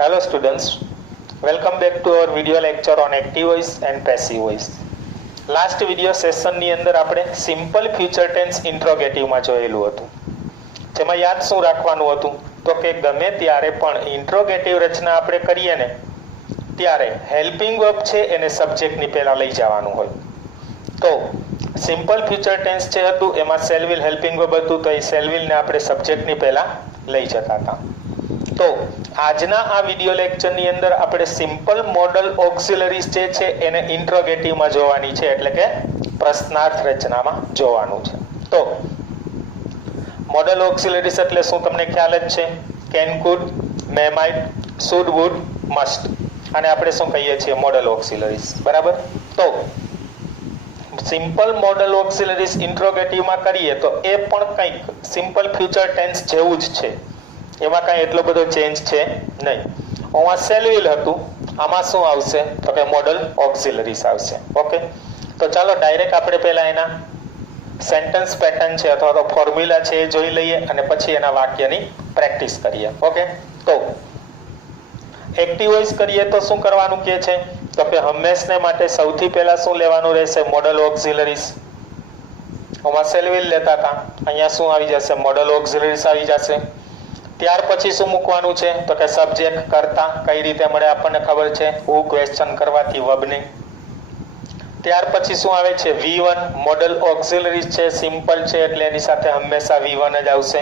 Hello students, welcome back to our video lecture on active voice and passive voice. Last video સેશનની અંદર આપણે simple future tense ઇન્ટ્રોગેટિવમાં જોયેલું હતું. જેમાં યાદ શું રાખવાનું હતું તો કે ગમે ત્યારે પણ ઇન્ટ્રોગેટિવ રચના આપણે કરીએ ને ત્યારે હેલ્પિંગ વર્બ છે એને સબ્જેક્ટની પહેલા લઈ જવાનું હોય. તો સિમ્પલ ફ્યુચર ટેન્સ જે હતું એમાં શેલ વિલ હેલ્પિંગ વર્બ હતું, તો એ શેલ વિલને આપણે સબ્જેક્ટની પહેલા લઈ જતા હતા. તો આજના આ વિડિયો લેક્ચરની અંદર આપણે સિમ્પલ મોડલ ઓક્સિલરીઝ જે છે એને ઇન્ટ્રોગેટિવમાં જોવાની છે, એટલે કે પ્રશ્નાર્થ રચનામાં જોવાનું છે. તો મોડલ ઓક્સિલરીઝ એટલે શું તમને ખ્યાલ જ છે? Can, could, may, might, should, would, must, અને આપણે શું કહીએ છીએ? Modal auxiliaries. બરાબર. તો સિમ્પલ મોડલ ઓક્સિલરીઝ ઇન્ટ્રોગેટિવમાં કરીએ તો એ પણ કંઈક સિમ્પલ ફ્યુચર ટેન્સ જેવું જ છે. એમાં કાંઈ એટલો બધો ચેન્જ છે નહીં. આમાં શેલ વિલ હતું, આમાં શું આવશે તો કે મોડલ ઓક્સિલરીઝ આવશે. ઓકે, તો ચાલો ડાયરેક્ટ આપણે પહેલા એના સેન્ટેન્સ પેટર્ન છે અથવા તો ફોર્મ્યુલા છે એ જોઈ લઈએ અને પછી એના વાક્યની પ્રેક્ટિસ કરીએ. ઓકે, તો એક્ટિવ વોઇસ કરીએ તો શું કરવાનું કહે છે તો કે હંમેશને માટે સૌથી પહેલા શું લેવાનું રહેશે? મોડલ ઓક્સિલરીઝ. આમાં શેલ વિલ લેતા હતા, અહીંયા શું આવી જશે? મોડલ ઓક્સિલરીઝ આવી જશે. ત્યાર પછી શું મૂકવાનું છે તો કે સબ્જેક્ટ કરતા. કઈ રીતે મળે આપણને ખબર છે? હુ ક્વેશ્ચન કરવાથી વર્બને. ત્યાર પછી શું આવે છે? V1 મોડલ ઓક્સિલરીઝ છે, સિમ્પલ છે એટલે એની સાથે હંમેશા V1 જ આવશે,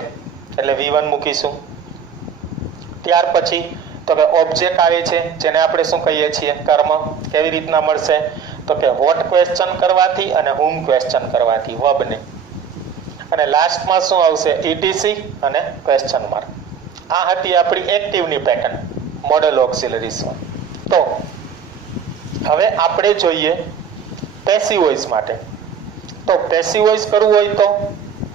એટલે V1 મૂકીશું. ત્યાર પછી તો કે ઓબ્જેક્ટ આવે છે જેને આપણે શું કહીએ છીએ? કર્મ. કેવી રીતના મળશે તો કે હોટ ક્વેશ્ચન કરવાથી અને હુમ ક્વેશ્ચન કરવાથી વર્બને. અને લાસ્ટમાં શું આવશે? ETC અને ક્વેશ્ચન માર્ક. આ હતી આપણી એક્ટિવની પેટર્ન મોડલ ઓક્સિલરીઝમાં. તો હવે આપણે જોઈએ પેસિવ વોઇસ માટે. તો પેસિવ વોઇસ કરવું હોય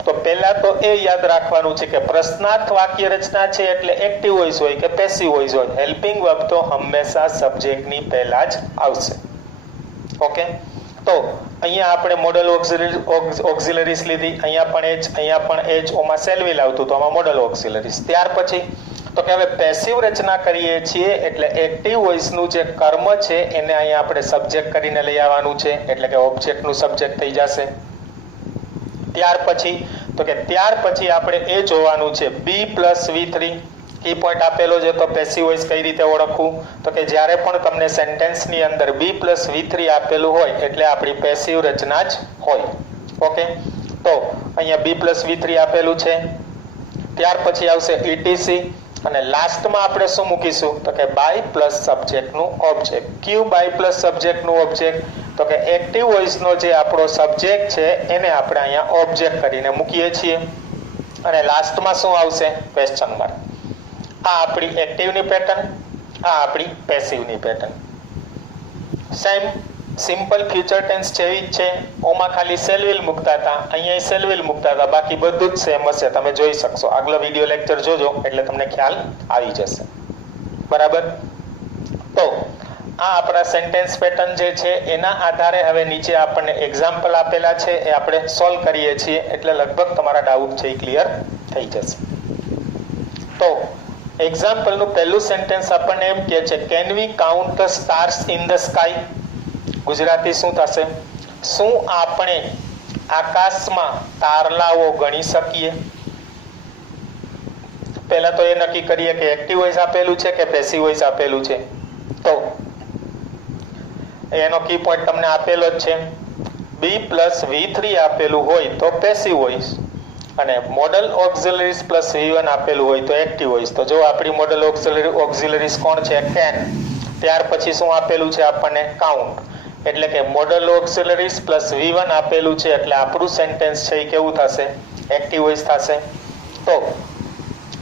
તો પહેલા તો એ યાદ રાખવાનું છે કે પ્રશ્નાર્થ વાક્ય રચના છે એટલે એક્ટિવ વોઇસ હોય કે પેસિવ વોઇસ હોય, હેલ્પિંગ વર્બ તો હંમેશા સબ્જેક્ટની પહેલા જ આવશે. ઓકે, તો અહીંયા આપણે મોડલ ઓક્સિલરીઝ લીધી, અહીંયા પણ એ જ, ઓમાં શેલ વિલ આવતું તો આમાં મોડલ ઓક્સિલરીઝ. ત્યાર પછી તો કે હવે પેસિવ રચના કરીએ છીએ એટલે એક્ટિવ વોઇસનું જે કર્મ છે એને અહીંયા આપણે સબ્જેક્ટ કરીને લઈ આવવાનું છે, એટલે કે ઓબ્જેક્ટનું સબ્જેક્ટ થઈ જશે. ત્યાર પછી આપણે એ જોવાનું છે B+V3. કી પોઈન્ટ આપેલો છે તો પેસિવ વોઇસ કઈ રીતે ઓળખવું તો કે જ્યારે પણ તમને સેન્ટેન્સની અંદર B+V3 આપેલું હોય એટલે આપણી પેસિવ રચના જ હોય. ઓકે, તો અહીંયા B+V3 આપેલું છે. ત્યાર પછી આવશે ETC અને લાસ્ટમાં આપણે શું મૂકીશું તો કે બાય પ્લસ સબ્જેક્ટનું ઓબ્જેક્ટ. ક્યુ બાય પ્લસ સબ્જેક્ટનું ઓબ્જેક્ટ તો કે એક્ટિવ વોઇસનો જે આપણો સબ્જેક્ટ છે એને આપણે અહીંયા ઓબ્જેક્ટ કરીને મૂકીએ છીએ. અને લાસ્ટમાં શું આવશે? Question mark. આ આપણી એક્ટિવની પેટર્ન, આ આપણી પેસિવની pattern. Same simple future tense જેવી જ છે. ઓમાં ખાલી શેલ વિલ મૂકતા હતા, અહીંયા શેલ વિલ મૂકતા હતા, બાકી બધું જ સેમ હશે. તમે જોઈ શકશો, આગલો વિડિયો લેક્ચર જોજો એટલે તમને ખ્યાલ આવી જશે. બરાબર. તો આ આપણા સેન્ટેન્સ પેટર્ન જે છે એના આધારે હવે નીચે આપણને એક્ઝામ્પલ આપેલા છે એ આપણે સોલ્વ કરીએ છીએ, એટલે લગભગ તમારા ડાઉટ છે એ ક્લિયર થઈ જશે. તો એક્ઝામ્પલનું પહેલું સેન્ટેન્સ આપણને એમ કહે છે can we count the stars in the sky. Gujarati શું થશે? શું આપણે આકાશમાં તારલાઓ ગણી શકીએ? પહેલા તો એ નક્કી કરીએ કે એક્ટિવ વોઇસ આપેલું છે કે પેસિવ વોઇસ આપેલું છે. તો એનો કી પોઈન્ટ તમને આપેલો જ છે. B+V3 આપેલું હોય તો પેસિવ વોઇસ અને મોડલ ઓક્સિલરીઝ +V1 આપેલું હોય તો એક્ટિવ વોઇસ. તો જો આપણી મોડલ ઓક્સિલરીઝ કોણ છે? કેન. ત્યાર પછી શું આપેલું છે આપણને? કાઉન્ટ. એટલે કે મોડલ ઓક્સિલરીઝ +V1 આપેલું છે એટલે આપણું સેન્ટેન્સ છે એ કેવું થશે? એક્ટિવ વોઇસ થશે. તો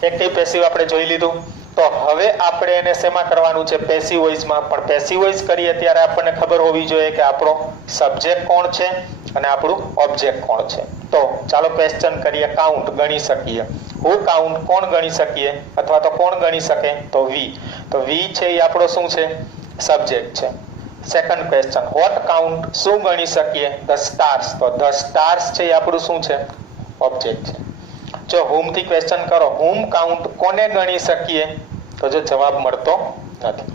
એક્ટિવ પેસિવ આપણે જોઈ લીધું. તો હવે આપણે એને શેમાં કરવાનું છે? પેસિવ વોઇસમાં. પણ પેસિવ વોઇસ કરીએ ત્યારે આપણને ખબર હોવી જોઈએ કે આપણો સબ્જેક્ટ કોણ છે અને આપણું ઓબ્જેક્ટ કોણ છે. તો ચાલો ક્વેશ્ચન કરીએ. કાઉન્ટ ગણી શકીએ. હુ કાઉન્ટ કોણ ગણી શકીએ અથવા તો કોણ ગણી શકે? તો વી. તો વી છે એ આપણો શું છે? સબ્જેક્ટ છે. સેકન્ડ ક્વેશ્ચન, વોટ કાઉન્ટ શું ગણી શકીએ? The stars. તો ધ સ્ટાર્સ છે એ આપણું શું છે? ઓબ્જેક્ટ છે. જો હુમ થી ક્વેશ્ચન કરો, હુમ કાઉન્ટ કોને ગણી શકીએ? તો જો જવાબ મળતો નથી,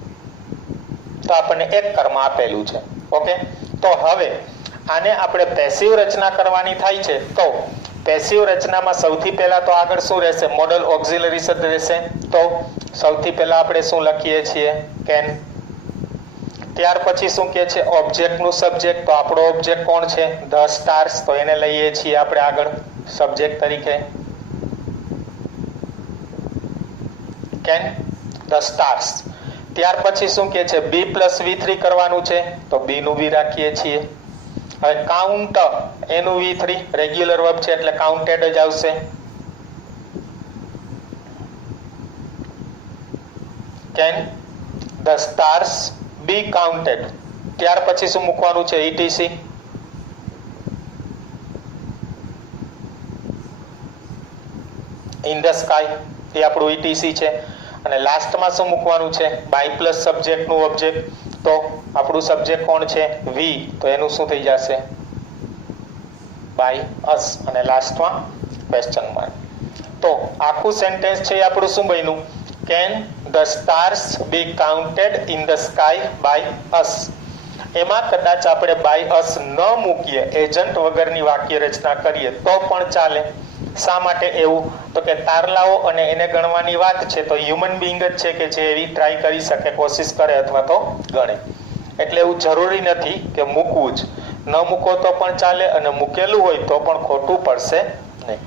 તો આપણને એક કર્મ આપેલું છે. ઓકે, તો હવે આને આપણે પેસિવ રચના કરવાની થાય છે. તો પેસિવ રચનામાં સૌથી પહેલા તો આગળ શું રહેશે? મોડલ ઓક્ઝિલરી શબ્દ રહેશે. તો સૌથી પહેલા આપણે શું લખીએ છીએ? કેન. ત્યાર પછી શું કહે છે? ઓબ્જેક્ટનું સબ્જેક્ટ. તો આપણો ઓબ્જેક્ટ કોણ છે? The stars. તો એને લઈએ છીએ આપણે આગળ સબ્જેક્ટ તરીકે. Can the stars. ત્યાર પછી શું કહે છે? B+V3 કરવાનું છે. તો B નું બી રાખીએ છીએ. હવે કાઉન્ટ એનું V3 રેગ્યુલર વર્બ છે એટલે કાઉન્ટેડ જ આવશે. Can the stars be counted. ત્યાર પછી શું મૂકવાનું છે? ETC. ઇન ધ સ્કાય એ આપણું ETC છે. અને લાસ્ટમાં શું મૂકવાનું છે? બાય પ્લસ સબ્જેક્ટનું ઓબ્જેક્ટ. તો આપણું સબ્જેક્ટ કોણ છે? વી. તો એનું શું થઈ જશે? By us. અને લાસ્ટમાં ક્વેશ્ચન માર્ક. તો આખું સેન્ટેન્સ છે એ આપણું શું બન્યું? Can the stars be counted in the sky by us. એમાં કદાચ આપણે બાય અસ ન મૂકીએ, એજન્ટ વગરની વાક્ય રચના કરીએ તો પણ ચાલે. શા માટે એવું? તો કે તારલાઓ અને એને ગણવાની વાત છે તો હ્યુમન બિંગ જ છે કે જે એવી ટ્રાય કરી શકે, કોશિશ કરે અથવા તો ગણે. એટલે એવું જરૂરી નથી કે મૂકવું જ. ન મૂકો તો પણ ચાલે અને મૂકેલું હોય તો પણ ખોટું પડશે નહીં.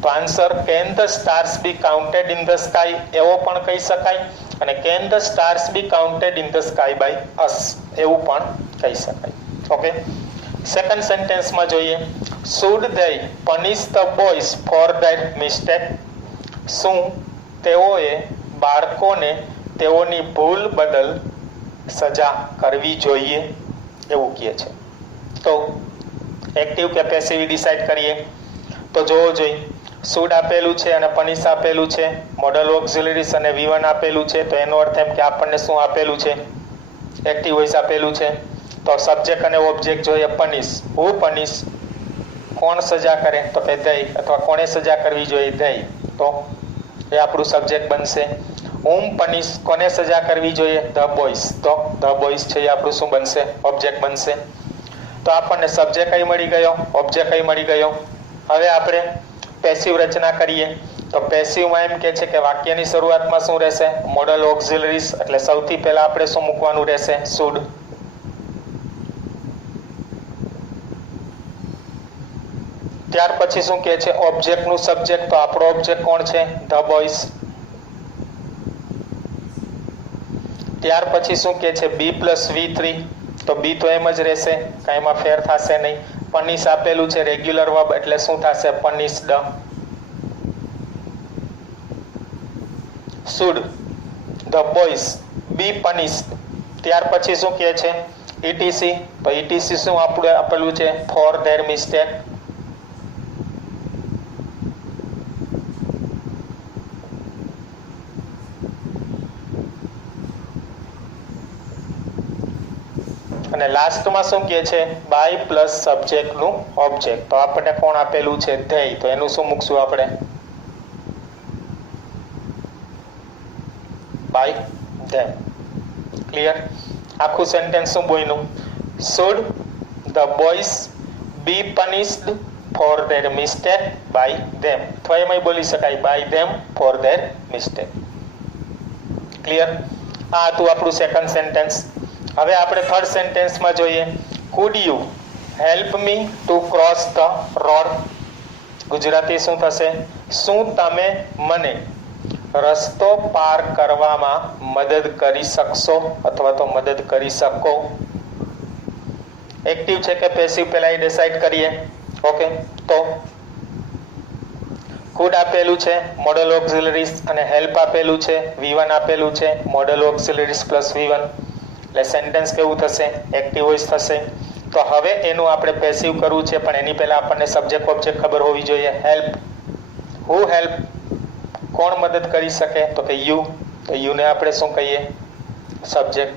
તો answer can the stars be counted in the sky એવો પણ કહી શકાય અને can the stars be counted in the sky by us એવું પણ કહી શકાય. ઓકે, સેકન્ડ સેન્ટેન્સમાં જોઈએ. Should they punish the boys for their mistake. શું તેઓએ બાળકોને તેઓની ભૂલ બદલ સજા કરવી જોઈએ એવું કહે છે. તો એક્ટિવ કે પેસિવ ડિસાઇડ કરીએ તો જોવો જોઈએ. શુડ આપેલું છે અને પનિશ આપેલું છે, મોડલ ઓક્ઝિલરીઝ અને V1 આપેલું છે. તો એનો અર્થ એમ કે આપણને શું આપેલું છે? એક્ટિવ વોઇસ આપેલું છે. તો સબ્જેક્ટ અને ઓબ્જેક્ટ જોઈએ. પનિશ, હુ પનિશ, કોણ સજા કરે? તો કે ધેય. અથવા કોણે સજા કરવી જોઈએ? ધેય. તો એ આપણું સબ્જેક્ટ બનશે. હુમ પનિશ, કોને સજા કરવી જોઈએ? The boys. તો ધ બોયઝ છે એ આપણું શું બનશે? ઓબ્જેક્ટ બનશે. તો આપણને સબ્જેક્ટ કઈ મળી ગયો, ઓબ્જેક્ટ કઈ મળી ગયો. હવે આપણે પેસિવ રચના કરીએ. તો પેસિવમાં એમ કે છે કે વાક્યની શરૂઆતમાં શું રહેશે? Model auxiliaries. એટલે સૌથી પહેલા આપણે શું મૂકવાનું રહેશે? શુડ. ત્યાર પછી શું કહે છે? ઓબ્જેક્ટનું સબ્જેક્ટ. તો આપણો ઓબ્જેક્ટ કોણ છે? The boys. ત્યાર પછી શું કહે છે? B+V3. તો બી તો એમ જ રહેશે, કાંઈ એમાં ફેર થશે નહીં. પનિશ આપેલું છે રેગ્યુલર વર્બ એટલે શું થશે? Punished. Should the boys be punished. ત્યાર પછી શું કહે છે? ETC. તો ETC શું આપણે આપેલું છે? For their mistake. અને લાસ્ટમાં શું કહે છે? બાય પ્લસ સબ્જેક્ટનું ઓબ્જેક્ટ. તો આપણને કોણ આપેલું છે? ધેય. તો એનું શું મૂકશું આપણે? By them. ક્લિયર? આખું સેન્ટેન્સ શું બોલ્યું? Should the boys be punished for their mistake by them. અથવા એમાં બોલી શકાય by them for their mistake. Clear? આ હતું આપણું સેકન્ડ સેન્ટેન્સ. હવે આપણે થર્ડ સેન્ટેન્સમાં જોઈએ. Food you help me to cross the road. Gujarati શું થશે? શું તમે મને રસ્તો પાર કરવામાં મદદ કરી શકશો અથવા તો મદદ કરી શકો. એક્ટિવ છે કે પેસિવ પહેલા એ ડિસાઇડ કરીએ. ઓકે, તો કુડ આપેલું છે મોડલ ઓક્ઝિલરીઝ અને હેલ્પ આપેલું છે V1 આપેલું છે મોડલ ઓક્ઝિલરીઝ પ્લસ V1. એટલે સેન્ટેન્સ કેવું થશે? એક્ટિવ વોઇસ થશે. તો હવે એનું આપણે પેસિવ કરવું છે પણ એની પહેલા આપણને સબ્જેક્ટ ઓબ્જેક્ટ ખબર હોવી જોઈએ. હેલ્પ, હુ હેલ્પ, કોણ મદદ કરી શકે? તો કે યુ. તો યુ ને આપણે શું કહીએ? સબ્જેક્ટ.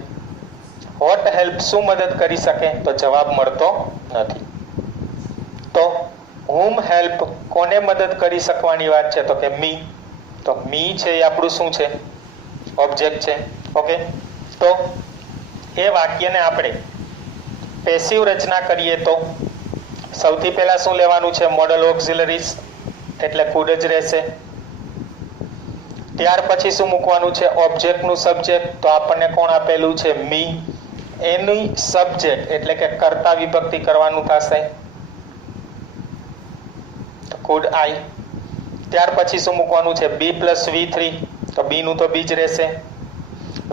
વોટ હેલ્પ, શું મદદ કરી શકે? તો જવાબ મળતો નથી. તો હુમ હેલ્પ, કોને મદદ કરી શકવાની વાત છે? તો કે મી. તો મી છે એ આપણું શું છે? ઓબ્જેક્ટ છે. ઓકે, તો એ વાક્યને આપણે પેસિવ રચના કરીએ તો સૌથી પહેલા શું લેવાનું છે? મોડલ ઓક્સિલરીઝ, એટલે કુડ જ રહેશે. ત્યાર પછી શું મૂકવાનું છે? ઓબ્જેક્ટનું સબ્જેક્ટ, તો આપણને કોણ આપેલું છે? મી. એની સબ્જેક્ટ એટલે કે કર્તા વિભક્તિ કરવાનું થશે, કુડ આઈ. ત્યાર પછી શું મૂકવાનું છે? બી પ્લસ V3, તો બી નું તો બી જ રહેશે.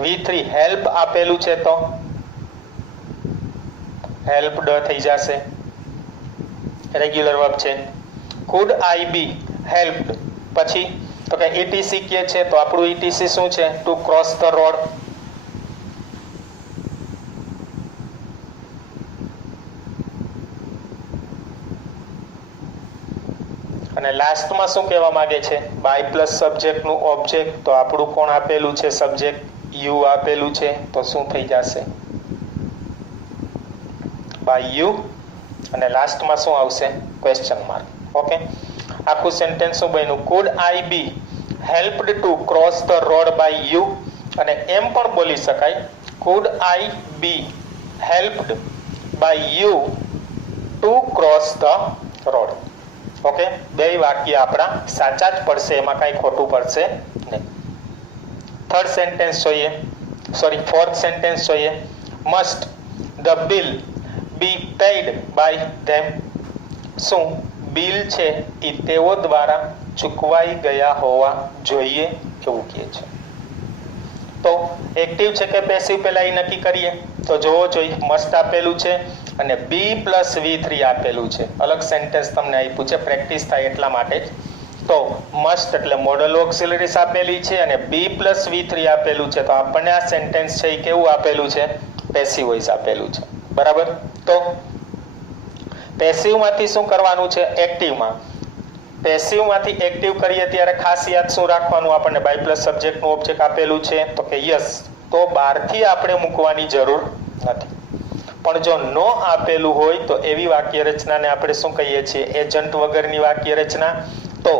V3 હેલ્પ આપેલું છે તો હેલ્પડ થઈ જશે, રેગ્યુલર વર્બ છે. કુડ આઈ બી હેલ્પડ, પછી તો કે ETC કે છે, તો આપણું ETC શું છે? To cross the road. અને લાસ્ટમાં શું કહેવા માંગે છે? બાય પ્લસ સબ્જેક્ટનું ઓબ્જેક્ટ, તો આપણું કોણ આપેલું છે? સબ્જેક્ટ યુ આપેલું છે, તો શું થઈ જશે? By you. અને લાસ્ટમાં શું આવશે? Question mark. ઓકે, આખું સેન્ટેન્સ શું બન્યું? Could I be helped to cross the road by you. અને એમ પણ બોલી શકાય, could I be helped by you to cross the road. Okay, બે વાક્ય આપણા સાચા જ પડશે, એમાં કાંઈ ખોટું પડશે નહીં. થર્ડ સેન્ટેન્સ જોઈએ, ફોર્થ સેન્ટેન્સ જોઈએ. Must the bill be paid by them. શું બિલ છે એ તેઓ દ્વારા ચૂકવાઈ ગયા હોવા જોઈએ, એવું કહે છે. તો એક્ટિવ છે કે પેસિવ પહેલા એ નક્કી કરીએ. તો જોવો જોઈએ, મસ્ટ આપેલું છે અને બી પ્લસ V3 આપેલું છે. અલગ સેન્ટેન્સ તમને આપ્યું છે, પ્રેક્ટિસ થાય એટલા માટે જ. તો મસ્ટ એટલે મોડલ ઓક્સિલરીઝ આપેલી છે અને બી પ્લસ V3 આપેલું છે. તો આપણને આ સેન્ટેન્સ છે એ કેવું આપેલું છે? પેસિવ વોઇસ આપેલું છે. બરાબર. તો પેસિવમાંથી શું કરવાનું છે? એક્ટિવમાં. પેસિવમાંથી એક્ટિવ કરીએ ત્યારે ખાસ યાદ શું રાખવાનું? આપણને બાય પ્લસ સબ્જેક્ટનું ઓબ્જેક્ટ આપેલું છે, તો કે યસ, તો બહારથી આપણે મૂકવાની જરૂર નથી. પણ જો નો આપેલું હોય તો એવી વાક્ય રચનાને આપણે શું કહીએ છીએ? એજન્ટ વગરની વાક્ય રચના. તો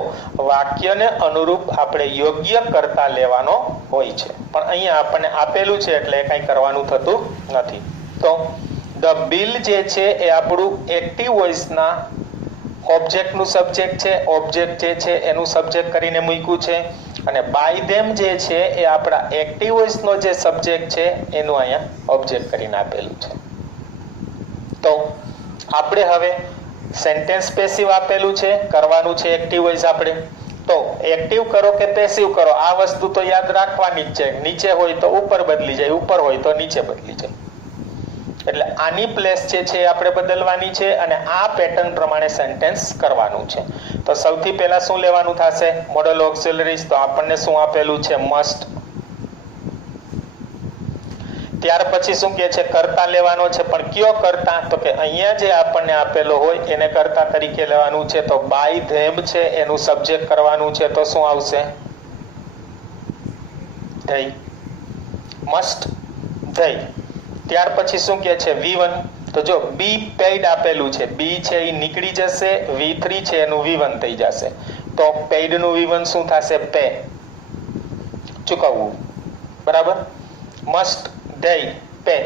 વાક્યને અનુરૂપ આપણે યોગ્ય કર્તા લેવાનો હોય છે, પણ અહીંયા આપણને આપેલું છે એટલે કંઈ કરવાનું થતું નથી. તો ધ બિલ જે છે એ આપણું એક્ટિવ વોઇસના ઓબ્જેક્ટનું સબ્જેક્ટ છે. ઓબ્જેક્ટ જે છે એનું સબ્જેક્ટ કરીને મૂક્યું છે, અને બાય ધેમ જે છે એ આપણા એક્ટિવ વોઇસનો જે સબ્જેક્ટ છે એનું અહીંયા ઓબ્જેક્ટ કરીને આપેલું છે. તો આપણે હવે સેન્ટેન્સ પેસિવ આપેલું છે, કરવાનું છે એક્ટિવ વોઇસ આપણે. તો એક્ટિવ કરો કે પેસિવ કરો, આ વસ્તુ તો યાદ રાખવાની જ છે. નીચે હોય તો ઉપર બદલી જાય, ઉપર હોય તો નીચે બદલી જાય. એટલે આની પ્લેસ જે છે આપણે બદલવાની છે અને આ પેટર્ન પ્રમાણે સેન્ટેન્સ કરવાનું છે. તો સૌથી પહેલા શું લેવાનું થશે? મોડલ ઓક્સિલરીઝ. તો આપણને શું આપેલું છે? મસ્ટ. ત્યાર પછી શું કહે છે? કર્તા લેવાનો છે, પણ કયો કર્તા? તો કે અહીંયા જે આપણને આપેલો હોય એને કર્તા તરીકે લેવાનું છે. તો બાય ધેમ છે એનું સબ્જેક્ટ કરવાનું છે, તો શું આવશે? ધેય. Must they. ત્યાર પછી શું કહે છે? V1. તો જો બી પેઇડ આપેલું છે, બી છે એ નીકળી જશે, V3 છે એનું V1 થઈ જશે. તો પેઇડ નું V1 શું થશે? પે, ચૂકવવું. બરાબર. Must they pay.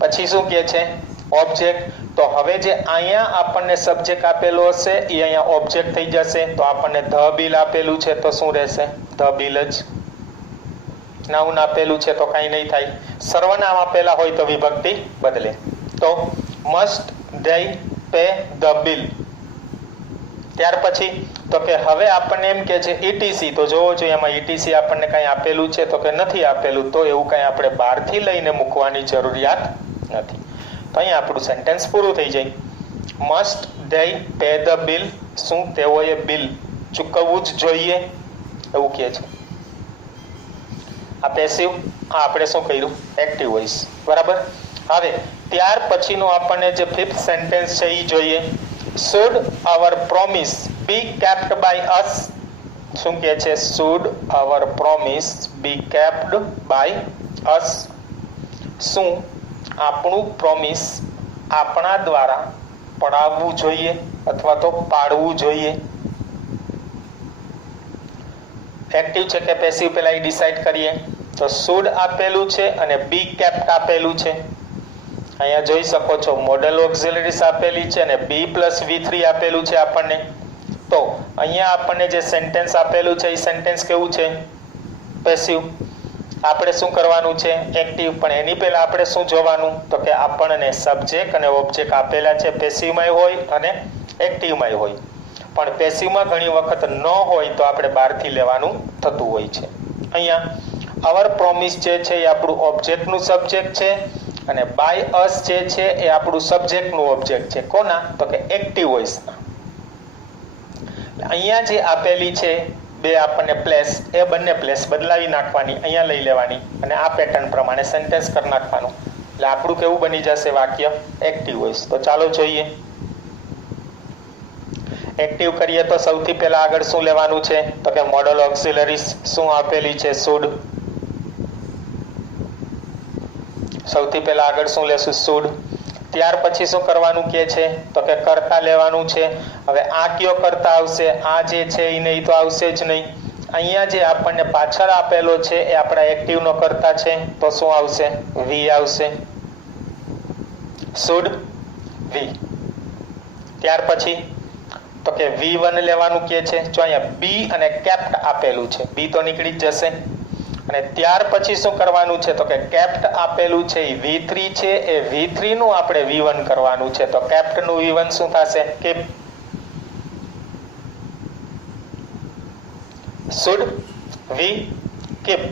પછી શું કહે છે? ઓબ્જેક્ટ. તો હવે જે અહીંયા આપણને સબ્જેક્ટ આપેલો હશે એ અહીંયા ઓબ્જેક્ટ થઈ જશે. તો આપણને ધ બિલ આપેલું છે, તો શું રહેશે? ધ બિલ જ. નાઉન આપેલું છે તો કાંઈ નહીં થાય. સર્વનામ આપેલા હોય તો વિભક્તિ બદલે. તો must they pay the bill. ત્યાર પછી તો કે હવે આપણને એમ કે છે ETC. તો જોવો જોઈએ એમાં ETC આપણને કાંઈ આપેલું છે તો કે નથી આપેલું, તો એવું કાંઈ આપણે બહારથી લઈને મૂકવાની જરૂરિયાત નથી. તો અહીંયા આપણું સેન્ટેન્સ પૂરું થઈ જાય. Must they pay the bill. શું તેઓએ બિલ ચૂકવવું જ જોઈએ, એવું કહે છે. આ પેસિવ. આ આપણે શું કર્યું? Active voice. બરાબર. હવે ત્યાર પછીનું આપણને જે ફિફ્થ સેન્ટેન્સ છે એ જોઈએ. should our promise be kept by us. શું કહે છે? should our promise be kept by us. શું આપણું પ્રોમિસ આપણા દ્વારા પડાવવું જોઈએ અથવા તો પાડવું જોઈએ. એક્ટિવ છે કે પેસિવ પહેલા એ ડિસાઈડ કરીએ. તો શુડ આપેલું છે અને બી કેપ્ટ આપેલું છે. અહીંયા જોઈ શકો છો મોડલ ઓક્સિલરીઝ આપેલી છે અને બી પ્લસ V3 આપેલું છે આપણને. તો અહીંયા આપણને જે સેન્ટેન્સ આપેલું છે એ સેન્ટેન્સ કેવું છે? પેસિવ. આપણે શું કરવાનું છે? એક્ટિવ. પણ એની પહેલા આપણે શું જોવાનું? તો કે આપણને સબ્જેક્ટ અને ઓબ્જેક્ટ આપેલા છે, પેસિવમાં હોય અને એક્ટિવમાં હોય. પણ પેસિવમાં ઘણી વખત ન હોય તો આપણે બહારથી લેવાનું થતું હોય છે. અહીંયા અવર પ્રોમિસ જે છે એ આપણું ઓબ્જેક્ટનું સબ્જેક્ટ છે અને બાય અસ જે છે એ આપણું સબ્જેક્ટનું ઓબ્જેક્ટ છે. કોના? તો કે એક્ટિવ વોઇસના. અહીંયા જે આપેલી છે બે આપણને પ્લેસ, એ બંને પ્લેસ બદલાવી નાખવાની, અહીંયા લઈ લેવાની અને આ પેટર્ન પ્રમાણે સેન્ટેન્સ કરી નાખવાનું. એટલે આપણું કેવું બની જશે વાક્ય? Active voice. તો ચાલો જોઈએ. એક્ટિવ કરીએ તો સૌથી પહેલા આગળ શું લેવાનું છે? તો કે મોડલ ઓક્સિલરીઝ શું આપેલી છે? શુડ. સૌથી પહેલા આગળ શું લેશું? શુડ. ત્યાર પછી શું કરવાનું કે છે? તો કે કર્તા લેવાનું છે. હવે આ કયો કર્તા આવશે? આ જે છે એ નહીં તો આવશે જ નહીં. અહીંયા જે આપણને પાછળ આપેલો છે એ આપણા એક્ટિવનો કર્તા છે, તો શું આવશે? વી આવશે. Should we. ત્યાર પછી તો કે V1 લેવાનું કે છે. જો અહીંયા બી અને કેપ્ટ આપેલું છે, બી તો નીકળી જ જશે. અને ત્યાર પછી શું કરવાનું છે? તો કે કેપ્ટ આપેલું છે એ V3 છે, એ V3 નું આપણે V1 કરવાનું છે. તો કેપ્ટ નું V1 શું થશે? કીપ. Should we keep.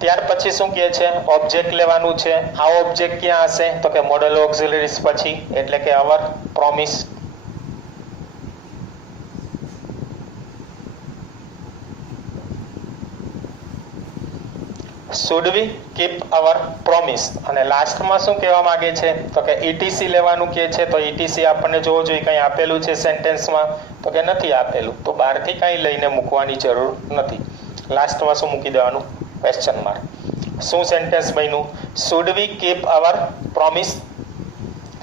ત્યાર પછી શું કહે છે? ઓબ્જેક્ટ લેવાનું છે. આ ઓબ્જેક્ટ ક્યાં હશે? તો કે મોડલ ઓક્સિલરીઝ પછી, એટલે કે our promise. Should we keep our promise. અને લાસ્ટમાં શું કહેવા માંગે છે? તો કે ETC લેવાનું કે છે. તો ETC આપણને જોવું જોઈએ કંઈ આપેલું છે સેન્ટેન્સમાં? તો કે નથી આપેલું. તો બહારથી કંઈ લઈને મૂકવાની જરૂર નથી. લાસ્ટમાં શું મૂકી દેવાનું? Question mark. શું સેન્ટેન્સ બન્યું? Should we keep our promise.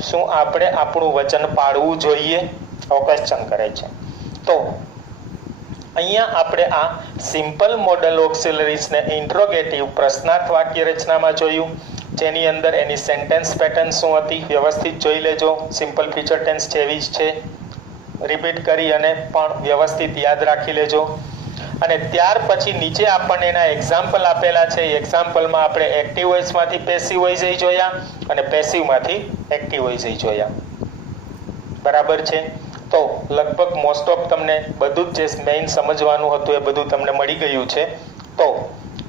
શું આપણે આપણું વચન પાળવું જોઈએ? આવો ક્વેશ્ચન કરે છે. તો અહીંયા આપણે આ સિમ્પલ મોડલ ઓક્સિલરીઝને ઇન્ટ્રોગેટિવ પ્રશ્નાર્થ વાક્ય રચનામાં જોયું, જેની અંદર એની સેન્ટેન્સ પેટર્ન શું હતી વ્યવસ્થિત જોઈ લેજો. સિમ્પલ ફ્યુચર ટેન્સ જેવી જ છે, રિપીટ કરી અને પણ વ્યવસ્થિત યાદ રાખી લેજો. અને ત્યાર પછી નીચે આપણને એના એક્ઝામ્પલ આપેલા છે. એ એક્ઝામ્પલમાં આપણે એક્ટિવ વોઇસમાંથી પેસિવ વોઇસ જોયા અને પેસિવમાંથી એક્ટિવ વોઇસ જોયા. બરાબર છે? તો લગભગ મોસ્ટ ઓફ તમને બધું જ જે મેઇન સમજવાનું હતું એ બધું તમને મળી ગયું છે. તો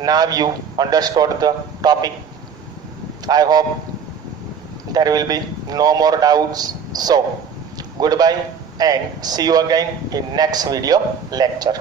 now you understood the topic. I hope there will be no more doubts. So, goodbye and see you again in next video lecture.